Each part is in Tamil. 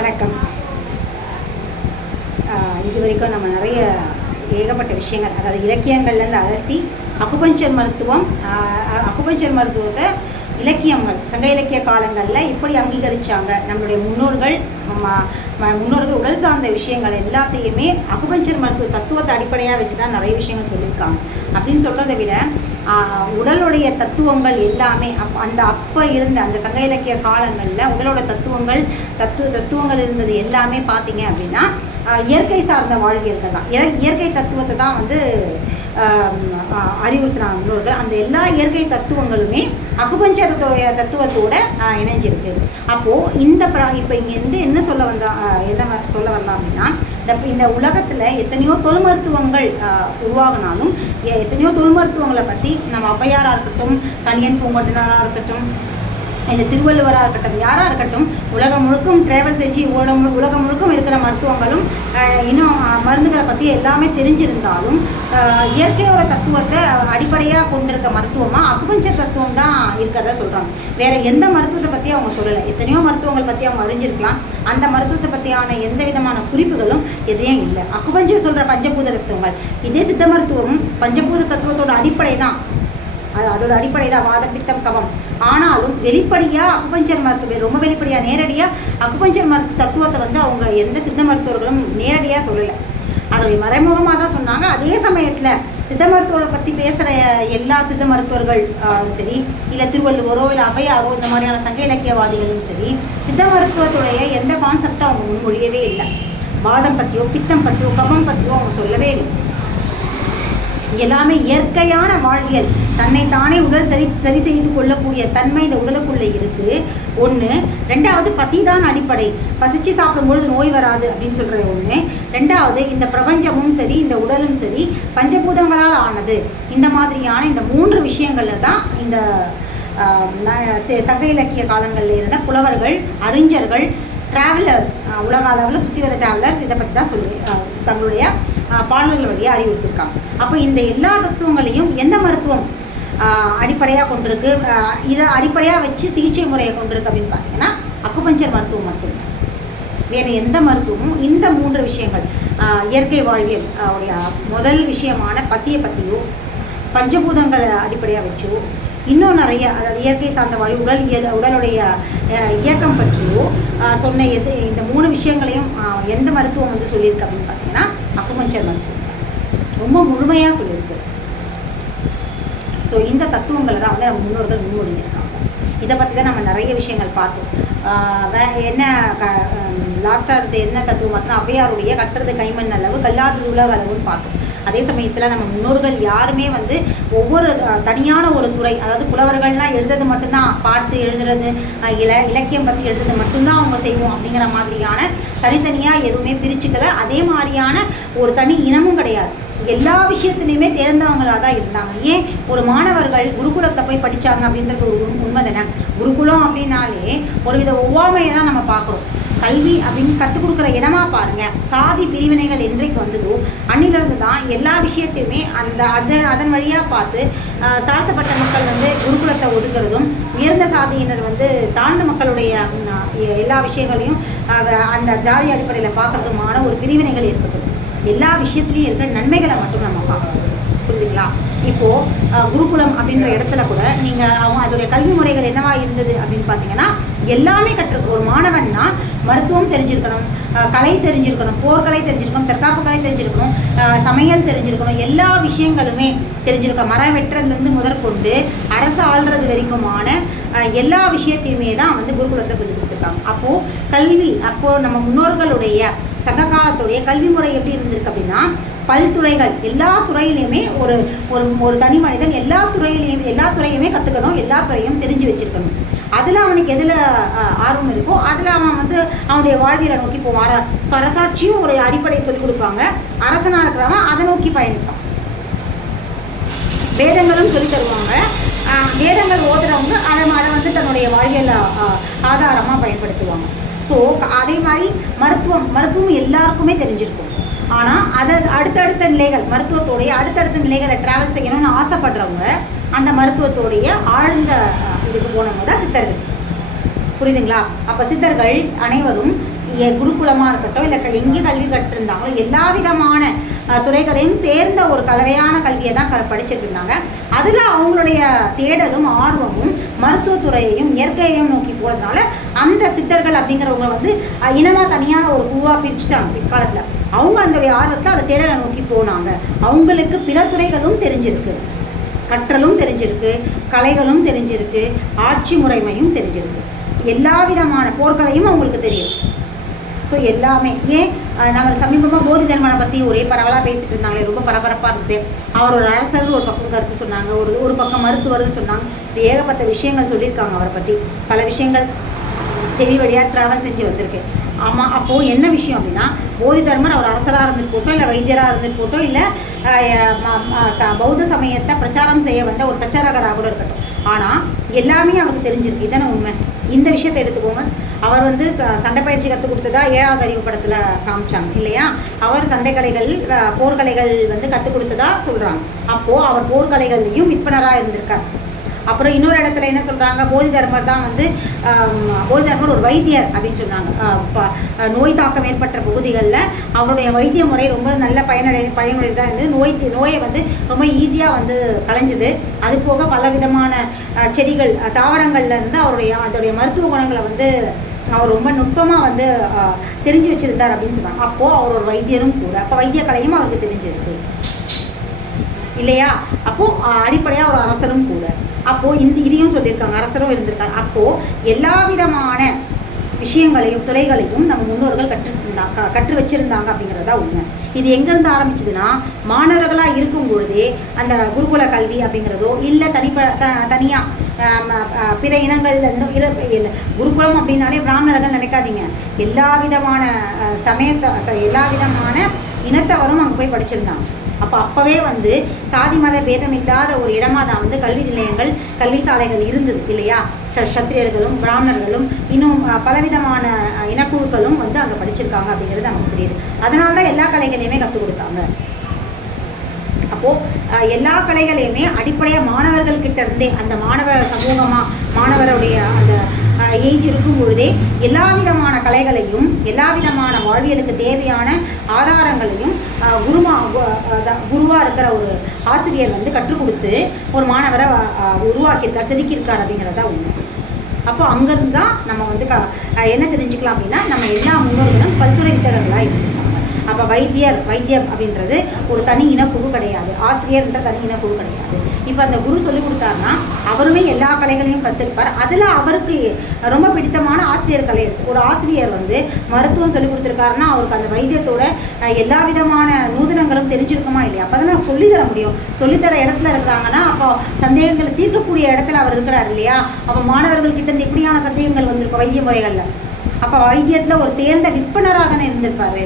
வணக்கம். ஆஹ் இது வரைக்கும் நம்ம நிறைய ஏகப்பட்ட விஷயங்கள் அதாவது இலக்கியங்கள்லேருந்து அலசி அக்குபஞ்சர் மருத்துவம் அக்குபஞ்சர் மருத்துவத்தை இலக்கியங்கள் சங்க இலக்கிய காலங்களில் எப்படி அங்கீகரிச்சாங்க. நம்மளுடைய முன்னோர்கள் ம- முன்னோர்கள் உடல் சார்ந்த விஷயங்கள் எல்லாத்தையுமே அகுபஞ்சர் மருத்துவ தத்துவத்தை அடிப்படையாக வச்சு தான் நிறைய விஷயங்கள் சொல்லியிருக்காங்க. அப்படின்னு சொல்கிறத விட உடலுடைய தத்துவங்கள் எல்லாமே அப் அந்த அப்போ இருந்த அந்த சங்க இலக்கிய காலங்களில் உடலோட தத்துவங்கள் தத்துவ தத்துவங்கள் இருந்தது எல்லாமே பார்த்தீங்க அப்படின்னா இயற்கை சார்ந்த வாழ்வியல்கள் தான். இயற்கை தத்துவத்தை தான் வந்து அறிவுறுத்தினாங்க முன்னோர்கள். அந்த எல்லா இயற்கை தத்துவங்களுமே அகுபஞ்சரத்துடைய தத்துவத்தோட இணைஞ்சிருக்கு. அப்போது இந்த ப்ரா இப்போ இங்கேருந்து என்ன சொல்ல வந்தா என்ன சொல்ல வரலாம் அப்படின்னா இந்த இந்த உலகத்தில் எத்தனையோ தொல் மருத்துவங்கள் உருவாகினாலும் எ- எத்தனையோ தொல் மருத்துவங்களை பற்றி நம்ம ஔவையாராக இருக்கட்டும் கணியன் பூங்கொட்டினாராக இருக்கட்டும் இந்த திருவள்ளுவராக இருக்கட்டும் யாராக இருக்கட்டும் உலகம் முழுக்கும் ட்ராவல் செஞ்சு உலகம் முழு- உலகம் முழுக்கும் இருக்கிற மருத்துவங்களும் இன்னும் மருந்துகளை பற்றி எல்லாமே தெரிஞ்சிருந்தாலும் இயற்கையோட தத்துவத்தை அடிப்படையாக கொண்டிருக்க மருத்துவமாக அக்குபஞ்சர் தத்துவம் தான் இருக்கிறத சொல்கிறாங்க வேற எந்த மருத்துவத்தை பற்றி அவங்க சொல்லலை. எத்தனையோ மருத்துவங்கள் பற்றி அவங்க அறிஞ்சிருக்கலாம். அந்த மருத்துவத்தை பற்றியான எந்த விதமான குறிப்புகளும் எதையும் இல்லை. அக்குபஞ்சர் சொல்கிற பஞ்சபூத தத்துவங்கள். இதே சித்த மருத்துவமும் பஞ்சபூத தத்துவத்தோட அடிப்படை தான் அது அதோட அடிப்படை தான் வாதம் பித்தம் கவம். ஆனாலும் வெளிப்படையாக அக்குபஞ்சர் மருத்துவ ரொம்ப வெளிப்படையாக நேரடியாக அக்குபஞ்சர் மருத்துவ தத்துவத்தை வந்து அவங்க எந்த சித்த மருத்துவர்களும் நேரடியாக சொல்லலை. அதோடைய மறைமுகமாக தான் சொன்னாங்க. அதே சமயத்தில் சித்த மருத்துவரை பற்றி பேசுகிற எல்லா சித்த மருத்துவர்கள் சரி இல்லை திருவள்ளுவரோ இல்லை அவையாரோ இந்த மாதிரியான சங்க இலக்கியவாதிகளும் சரி சித்த மருத்துவத்துடைய எந்த கான்செப்டும் அவங்க முன்மொழியவே இல்லை. வாதம் பற்றியோ பித்தம் பற்றியோ கபம் பற்றியோ அவங்க சொல்லவே இல்லை. எல்லாமே இயற்கையான வாழ்வியல். தன்னை தானே உடல் சரி சரி செய்து கொள்ளக்கூடிய தன்மை இந்த உடலுக்குள்ளே இருக்குது ஒன்று ரெண்டாவது பசிதான் அடிப்படை. பசிச்சு சாப்பிடும்பொழுது நோய் வராது அப்படின்னு சொல்கிற ஒன்று ரெண்டாவது இந்த பிரபஞ்சமும் சரி இந்த உடலும் சரி பஞ்சபூதங்களால் ஆனது. இந்த மாதிரியான இந்த மூன்று விஷயங்களில் தான் இந்த ஆஹ், சங்க இலக்கிய காலங்களில் இருந்த புலவர்கள் அறிஞர்கள் டிராவலர்ஸ் உலக அளவில் சுற்றி வர டிராவலர்ஸ் இதை பற்றி தான் சொல்லி தங்களுடைய பாடல்கள் வழியாக அறிவுறுத்திருக்காங்க. அப்போ இந்த எல்லா தத்துவங்களையும் எந்த மருத்துவம் அடிப்படையாக கொண்டிருக்கு? இதை அடிப்படையாக வச்சு சிகிச்சை முறையை கொண்டிருக்கு அப்படின்னு பார்த்தீங்கன்னா அக்குபஞ்சர் மருத்துவம் மட்டும் வேறு எந்த மருத்துவமும் இந்த மூன்று விஷயங்கள் இயற்கை வாழ்வியல் உடைய முதல் விஷயமான பசியை பற்றியோ பஞ்சபூதங்களை அடிப்படையாக வச்சோ இன்னும் நிறைய அதாவது இயற்கை சார்ந்த வாழ் உடல் இயல் உடலுடைய இயக்கம் பற்றியோ சொன்ன எது இந்த மூணு விஷயங்களையும் எந்த மருத்துவம் வந்து சொல்லியிருக்கு அப்படின்னு பார்த்தீங்கன்னா அக்குபஞ்சர் மருத்துவம் ரொம்ப முழுமையாக சொல்லியிருக்கு ஸோ இந்த தத்துவங்களை தான் வந்து நம்ம முன்னோர்கள் முன்மொழிஞ்சிருக்காங்க. இதை பற்றி தான் நம்ம நிறைய விஷயங்கள் பார்த்தோம். ஆஹ் வே என்ன லாஸ்ட்டாக இருந்த என்ன தத்துவம் பார்த்தோம்னா ஔவையாருடைய கட்டுறது கைமண் அளவு கல்லாதது உலக அளவுன்னு பார்த்தோம். அதே சமயத்தில் நம்ம முன்னோர்கள் யாருமே வந்து ஒவ்வொரு தனியான ஒரு துறை அதாவது புலவர்கள்லாம் எழுதுறது மட்டும்தான் பாட்டு எழுதுறது இல இலக்கியம் பற்றி எழுதுறது மட்டும்தான் அவங்க செய்வோம் அப்படிங்கிற மாதிரியான தனித்தனியாக எதுவுமே பிரிச்சுக்கல. அதே மாதிரியான ஒரு தனி இனமும் கிடையாது. எல்லா விஷயத்துலையுமே தேர்ந்தவங்களாக தான் இருந்தாங்க. ஏன்? ஒரு மாணவர்கள் குருகுலத்தை போய் படித்தாங்க அப்படின்றது ஒரு உண்மை தானே? குருகுலம் அப்படின்னாலே ஒருவித ஒவ்வாமையை தான் நம்ம பார்க்குறோம். கல்வி அப்படின்னு கற்றுக் கொடுக்குற இடமா பாருங்க. சாதி பிரிவினைகள் என்றைக்கு வந்ததோ அன்னிலிருந்து தான் எல்லா விஷயத்தையுமே அந்த அதன் அதன் வழியாக பார்த்து தாழ்த்தப்பட்ட மக்கள் வந்து குருகுலத்தை ஒதுக்குறதும் உயர்ந்த சாதியினர் வந்து தாழ்ந்த மக்களுடைய எல்லா விஷயங்களையும் அந்த ஜாதி அடிப்படையில் பார்க்கறதுமான ஒரு பிரிவினைகள் ஏற்பட்டது. எல்லா விஷயத்துலையும் இருக்கிற நன்மைகளை மட்டும் நம்ம பார்க்கணும். புரியுதுங்களா? இப்போது குருகுலம் அப்படின்ற இடத்துல கூட நீங்கள் அவங்க அதோடைய கல்வி முறைகள் என்னவா இருந்தது அப்படின்னு பார்த்தீங்கன்னா எல்லாமே கற்றுக்க ஒரு மாணவன்னா மருத்துவம் தெரிஞ்சிருக்கணும் கலை தெரிஞ்சிருக்கணும் போர்க்கலை தெரிஞ்சிருக்கணும் தற்காப்பு கலை தெரிஞ்சிருக்கணும் சமையல் தெரிஞ்சிருக்கணும் எல்லா விஷயங்களுமே தெரிஞ்சிருக்க மரம் வெட்டுறதுலேருந்து முதற்கொண்டு அரசு ஆள்றது வரைக்குமான எல்லா விஷயத்தையுமே தான் வந்து குருகுலத்தை சொல்லி கொடுத்துருக்காங்க. அப்போது கல்வி அப்போது நம்ம முன்னோர்களுடைய சங்க காலத்துடைய கல்வி முறை எப்படி இருந்திருக்கு அப்படின்னா பல்துறைகள் எல்லா துறையிலையுமே ஒரு ஒரு ஒரு தனி மனிதன் எல்லா துறையிலையும் எல்லா துறையுமே கற்றுக்கணும் எல்லா துறையும் தெரிஞ்சு வச்சிருக்கணும். அவனுக்கு எதில் ஆர்வம் இருக்கோ அதில் அவன் வந்து அவனுடைய வாழ்வியலை நோக்கி போவான். பரசாட்சியும் அரசாட்சியும் ஒரு அடிப்படையை சொல்லிக் கொடுப்பாங்க. அரசனாக இருக்கிறவன் அதை நோக்கி பயணிப்பான். வேதங்களும் சொல்லி தருவாங்க. வேதங்கள் ஓதுறவங்க அதை அதை வந்து தன்னுடைய வாழ்வியல் ஆதாரமாக பயன்படுத்துவாங்க. ஸோ அதே மாதிரி மருத்துவம் மருத்துவம் எல்லாருக்குமே தெரிஞ்சிருக்கும். ஆனால் அதை அடுத்தடுத்த நிலைகள் மருத்துவத்தோடைய அடுத்தடுத்த நிலைகளை ட்ராவல் செய்யணும்னு ஆசைப்படுறவங்க அந்த மருத்துவத்தோடைய ஆழ்ந்த இதுக்கு போனவங்க தான் சித்தர்கள். புரியுதுங்களா? அப்போ சித்தர்கள் அனைவரும் குருகுலமாக இருக்கட்டும் இல்லை எங்கே கல்வி கற்றுருந்தாங்களோ எல்லா விதமான துறைகளையும் சேர்ந்த ஒரு கலவையான கல்வியை தான் க படிச்சுட்டு இருந்தாங்க. அதில் அவங்களுடைய தேடலும் ஆர்வமும் மருத்துவத்துறையையும் இயற்கையையும் நோக்கி போகிறதுனால அந்த சித்தர்கள் அப்படிங்கிறவங்க வந்து இனமாக தனியான ஒரு குழுவாக பிரிச்சுட்டாங்க பிற்காலத்தில். அவங்க அந்த ஆர்வத்தில் அதை தேடலை நோக்கி போனாங்க. அவங்களுக்கு பிற துறைகளும் தெரிஞ்சிருக்கு. கற்றலும் தெரிஞ்சிருக்கு கலைகளும் தெரிஞ்சிருக்கு ஆட்சி முறைமையும் தெரிஞ்சிருக்கு. எல்லா விதமான போர்களையும் அவங்களுக்கு தெரியும். ஸோ எல்லாமே. ஏன்? நம்ம சமீபமாக போதி தர்மனை பற்றி ஒரே பரவலாக பேசிட்டு இருந்தாங்களே ரொம்ப பரபரப்பாக இருந்தது. அவர் ஒரு அரசர் ஒரு பக்கம் கருத்து சொன்னாங்க ஒரு ஒரு பக்கம் மருத்துவர்னு சொன்னாங்க. ஏகப்பட்ட விஷயங்கள் சொல்லியிருக்காங்க அவரை பற்றி பல விஷயங்கள் செவி வழியாக ட்ராவல் செஞ்சு வந்திருக்கு. ஆமாம் அப்போது என்ன விஷயம் அப்படின்னா போதி தர்மர் அவர் அரசராக இருந்துட்டு இல்லை வைத்தியராக இருந்துட்டு இல்லை பௌத்த சமயத்தை பிரச்சாரம் செய்ய வந்த ஒரு பிரச்சாரகராக கூட இருக்கட்டும். ஆனால் எல்லாமே அவருக்கு தெரிஞ்சிருக்கு. இதானே உண்மை? இந்த விஷயத்தை எடுத்துக்கோங்க. அவர் வந்து சண்டை பயிற்சி கற்றுக் கொடுத்ததா ஏழாவது அறிவு படத்தில் காமிச்சாங்க இல்லையா? அவர் சண்டைக்கலைகள் போர்க்கலைகள் வந்து கற்றுக் கொடுத்ததா சொல்கிறாங்க அப்போது அவர் போர்க்கலைகள்லையும் விற்பனராக இருந்திருக்கார். அப்புறம் இன்னொரு இடத்துல என்ன சொல்கிறாங்க போதி தர்மர் தான் வந்து போதி தர்மர் ஒரு வைத்தியர் அப்படின்னு சொன்னாங்க. நோய் தாக்கம் ஏற்பட்ட பகுதிகளில் அவருடைய வைத்திய முறை ரொம்ப நல்ல பயனடை பயனுடையதாக இருந்தது. நோய் நோயை வந்து ரொம்ப ஈஸியாக வந்து கலைஞ்சுது அது போக பல விதமான செடிகள் தாவரங்கள்ல இருந்து அவருடைய அதோடைய மருத்துவ குணங்களை வந்து அவர் ரொம்ப நுட்பமாக வந்து தெரிஞ்சு வச்சிருந்தார் அப்படின்னு சொன்னாங்க. அப்போது அவர் ஒரு வைத்தியரும் கூட. அப்போ வைத்திய கலையும் அவருக்கு தெரிஞ்சிருக்கு. இல்லையா? அப்போது அடிப்படையாக ஒரு அரசரும் கூட. அப்போ இந்த இதையும் சொல்லியிருக்காங்க அரசரும் இருந்திருக்காங்க அப்போ எல்லா விதமான விஷயங்களையும் துறைகளையும் நம்ம முன்னோர்கள் கற்று இருந்தாங்க கற்று வச்சிருந்தாங்க அப்படிங்கிறதா உண்மை. இது எங்கேருந்து ஆரம்பிச்சதுன்னா மாணவர்களாக இருக்கும் பொழுதே அந்த குருகுல கல்வி அப்படிங்கிறதோ இல்லை தனிப்ப த தனியாக பிற இனங்கள்ல இருந்து இர இல்லை குருகுலம் அப்படின்னாலே பிராமணர்கள் நினைக்காதீங்க. எல்லா விதமான அஹ், எல்லா விதமான இனத்தவரும் அங்கே போய் படிச்சிருந்தாங்க. அப்போ அப்போவே வந்து சாதி மத பேதம் இல்லாத ஒரு இடமாக தான் வந்து கல்வி நிலையங்கள் கல்வி சாலைகள் இருந்தது இல்லையா? ச சத்திரியர்களும் பிராமணர்களும் இன்னும் பலவிதமான இனக்குழுக்களும் வந்து அங்கே படிச்சிருக்காங்க அப்படிங்கிறது நமக்கு தெரியுது. அதனால தான் எல்லா கலைகளையுமே கற்றுக் கொடுத்தாங்க. அப்போது எல்லா கலைகளையுமே அடிப்படையாக மாணவர்கள் கிட்ட இருந்தே அந்த மாணவ சமூகமாக மாணவருடைய அந்த ஏஜ் இருக்கும் பொழுதே எல்லா விதமான கலைகளையும் எல்லா விதமான வாழ்வியலுக்கு தேவையான ஆதார குருமா குருவாக இருக்கிற ஒரு ஆசிரியர் வந்து கற்றுக் கொடுத்து ஒரு மாணவரை உருவாக்கி உருவாக்கியிருக்கார் செதுக்கியிருக்கார் அப்படிங்கிறதா உண்மை. அப்போ அங்கேருந்து தான் நம்ம வந்து க என்ன தெரிஞ்சுக்கலாம் அப்படின்னா நம்ம எல்லா முன்னோர்களும் பல்துறை வித்தகர்களாக இருக்கணும் அப்போ வைத்தியர் வைத்தியம் அப்படின்றது ஒரு தனி இனக்குழு கிடையாது. ஆசிரியர்ன்ற தனி இனக்குழு கிடையாது. இப்போ அந்த குரு சொல்லி கொடுத்தாருன்னா அவருமே எல்லா கலைகளையும் கற்றுருப்பார் அதில் அவருக்கு ரொம்ப பிடித்தமான ஆசிரியர் கலை ஒரு ஆசிரியர் வந்து மருத்துவம் சொல்லி கொடுத்துருக்காருன்னா அவருக்கு அந்த வைத்தியத்தோட எல்லா விதமான நூதனங்களும் தெரிஞ்சிருக்குமா இல்லையா? அப்போ தான் சொல்லித்தர முடியும். சொல்லித்தர இடத்துல இருக்கிறாங்கன்னா அப்போ சந்தேகங்களை தீர்க்கக்கூடிய இடத்துல அவர் இருக்கிறார் இல்லையா? அப்போ மாணவர்கள் கிட்ட இருந்து இப்படியான சந்தேகங்கள் வந்திருக்கும் வைத்திய முறைகளில். அப்போ வைத்தியத்தில் ஒரு தேர்ந்த விற்பனராக தானே இருந்திருப்பாரு.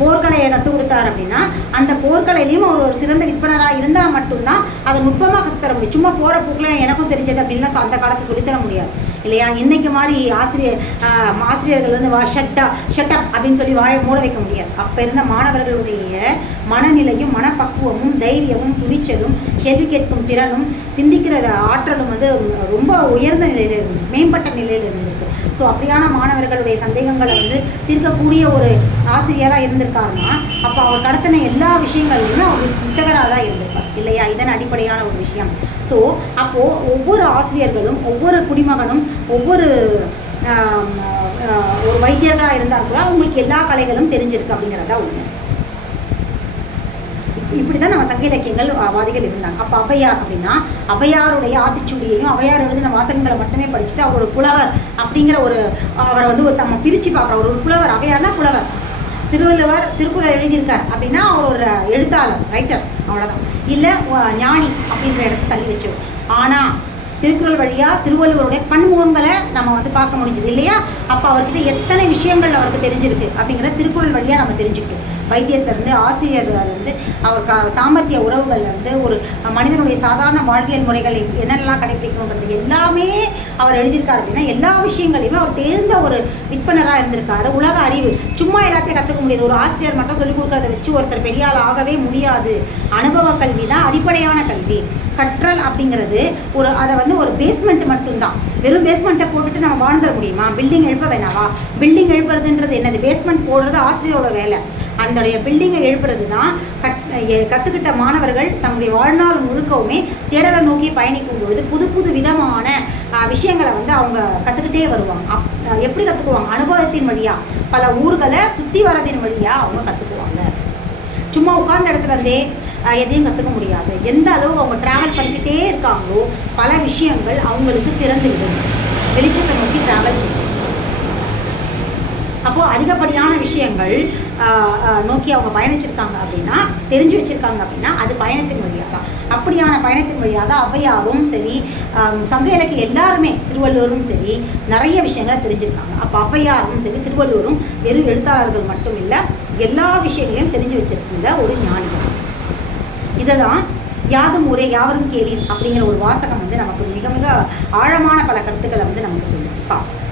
போர்க்கலையை கற்றுக் கொடுத்தார் அப்படின்னா அந்த போர்க்கலையிலையும் அவர் ஒரு சிறந்த விற்பனராக இருந்தால் மட்டும்தான் அதை நுட்பமாக கற்றுத்தர முடியும். சும்மா போகிற போக்கில் எனக்கும் தெரிஞ்சது அப்படின்லாம் அந்த காலத்தில் சொல்லித்தர முடியாது. இல்லையா? இன்னைக்கு மாதிரி ஆசிரியர் ஆசிரியர்கள் வந்து வா ஷட்டா ஷட்டப் அப்படின்னு சொல்லி வாயை மூட வைக்க முடியாது. அப்போ இருந்த மாணவர்களுடைய மனநிலையும் மனப்பக்குவமும் தைரியமும் துணிச்சலும் கேள்வி கேட்கும் திறனும் சிந்திக்கிற ஆற்றலும் வந்து ரொம்ப உயர்ந்த நிலையில் இருந்து மேம்பட்ட நிலையில் இருந்திருக்கு ஸோ அப்படியான மாணவர்களுடைய சந்தேகங்களை வந்து தீர்க்கக்கூடிய ஒரு ஆசிரியராக இருந்திருக்காருன்னா அப்போ அவர் கடத்தின எல்லா விஷயங்கள்லையுமே அவர் புத்தகராக தான் இருந்திருப்பார். இல்லையா? இதன் அடிப்படையான ஒரு விஷயம். ஸோ அப்போது ஒவ்வொரு ஆசிரியர்களும் ஒவ்வொரு குடிமகனும் ஒவ்வொரு ஒரு வைத்தியர்களாக இருந்தால் கூட அவங்களுக்கு எல்லா கலைகளும் தெரிஞ்சிருக்கு அப்படிங்கிறதா உண்மை. இப்படி தான் நம்ம சங்க இலக்கியங்கள் வாதிகள் இருந்தாங்க. அப்போ அவையார் அப்படின்னா ஔவையாருடைய ஆத்திச்சூடியையும் ஔவையார் எழுதின வாசகங்களை மட்டுமே படிச்சுட்டு அவரோட புலவர் அப்படிங்கிற ஒரு அவரை வந்து ஒரு நம்ம பிரித்து பார்க்குற ஒரு புலவர் ஔவையார்னா புலவர். திருவள்ளுவர் திருக்குறள் எழுதியிருக்கார் அப்படின்னா அவர் ஒரு எழுத்தாளர் ரைட்டர் அவ்வளோதான் இல்லை ஞானி அப்படின்ற இடத்த தள்ளி வச்சவர் ஆனால் திருக்குறள் வழியாக திருவள்ளுவருடைய பன்முகங்களை நம்ம வந்து பார்க்க முடிஞ்சது இல்லையா? அப்போ அவர்கிட்ட எத்தனை விஷயங்கள் அவருக்கு தெரிஞ்சிருக்கு அப்படிங்கிற திருக்குறள் வழியாக நம்ம தெரிஞ்சுக்கிட்டோம். வைத்தியத்திலேருந்து ஆசிரியர்லேருந்து அவர் கா தாம்பத்திய உறவுகள்லேருந்து ஒரு மனிதனுடைய சாதாரண வாழ்வியல் முறைகள் என்னென்னலாம் கடைபிடிக்கணுங்கிறது எல்லாமே அவர் எழுதியிருக்காரு அப்படின்னா எல்லா விஷயங்களையுமே அவர் தெரிந்த ஒரு விற்பனராக இருந்திருக்காரு. உலக அறிவு சும்மா எல்லாத்தையும் கற்றுக்க முடியாது. ஒரு ஆசிரியர் மட்டும் சொல்லிக் கொடுக்குறத வச்சு ஒருத்தர் பெரிய ஆள் ஆகவே முடியாது. அனுபவ கல்வி தான் அடிப்படையான கல்வி. கற்றல் அப்படிங்கிறது ஒரு அதை வந்து ஒரு பேஸ்மெண்ட் மட்டும்தான். வெறும் பேஸ்மெண்ட்டை போட்டுட்டு நம்ம வாழ்ந்துட முடியுமா? பில்டிங் எழுப்ப வேணாவா பில்டிங் எழுப்புறதுன்றது என்னது? பேஸ்மெண்ட் போடுறது ஆசிரியரோட வேலை. அந்தடைய பில்டிங்கை எழுப்புறது தான் கட் கற்றுக்கிட்ட மாணவர்கள் தங்களுடைய வாழ்நாள் முழுக்கவுமே தேடலை நோக்கி பயணிக்கும் பொழுது புது புது விதமான விஷயங்களை வந்து அவங்க கற்றுக்கிட்டே வருவாங்க. அப் எப்படி கற்றுக்குவாங்க அனுபவத்தின் வழியாக பல ஊர்களை சுற்றி வரதின் வழியாக அவங்க கற்றுக்குவாங்க சும்மா உட்கார்ந்த இடத்துல இருந்தே எதையும் கற்றுக்க முடியாது. எந்த அளவு அவங்க ட்ராவல் பண்ணிக்கிட்டே இருக்காங்களோ பல விஷயங்கள் அவங்களுக்கு திறந்துவிடும். வெளிச்சத்தை நோக்கி ட்ராவல் செய்யும். அப்போது அதிகப்படியான விஷயங்கள் நோக்கி அவங்க பயணிச்சிருக்காங்க அப்படின்னா தெரிஞ்சு வச்சுருக்காங்க அப்படின்னா அது பயணத்தின் வழியாக தான் அப்படியான பயணத்தின் வழியாக தான் ஔவையாரும் சரி சங்க இலக்கிய எல்லாருமே திருவள்ளுவரும் சரி நிறைய விஷயங்களை தெரிஞ்சிருக்காங்க. அப்போ ஔவையாரும் சரி திருவள்ளுவரும் வெறும் எழுத்தாளர்கள் மட்டும் இல்லை எல்லா விஷயங்களையும் தெரிஞ்சு வச்சிருக்கிற ஒரு ஞானிகள். இதை தான் யாதும் ஊரே யாவரும் கேளீர் அப்படிங்கிற ஒரு வாசகம் வந்து நமக்கு மிக மிக ஆழமான பல கருத்துக்களை வந்து நமக்கு சொல்லும். பார்ப்போம்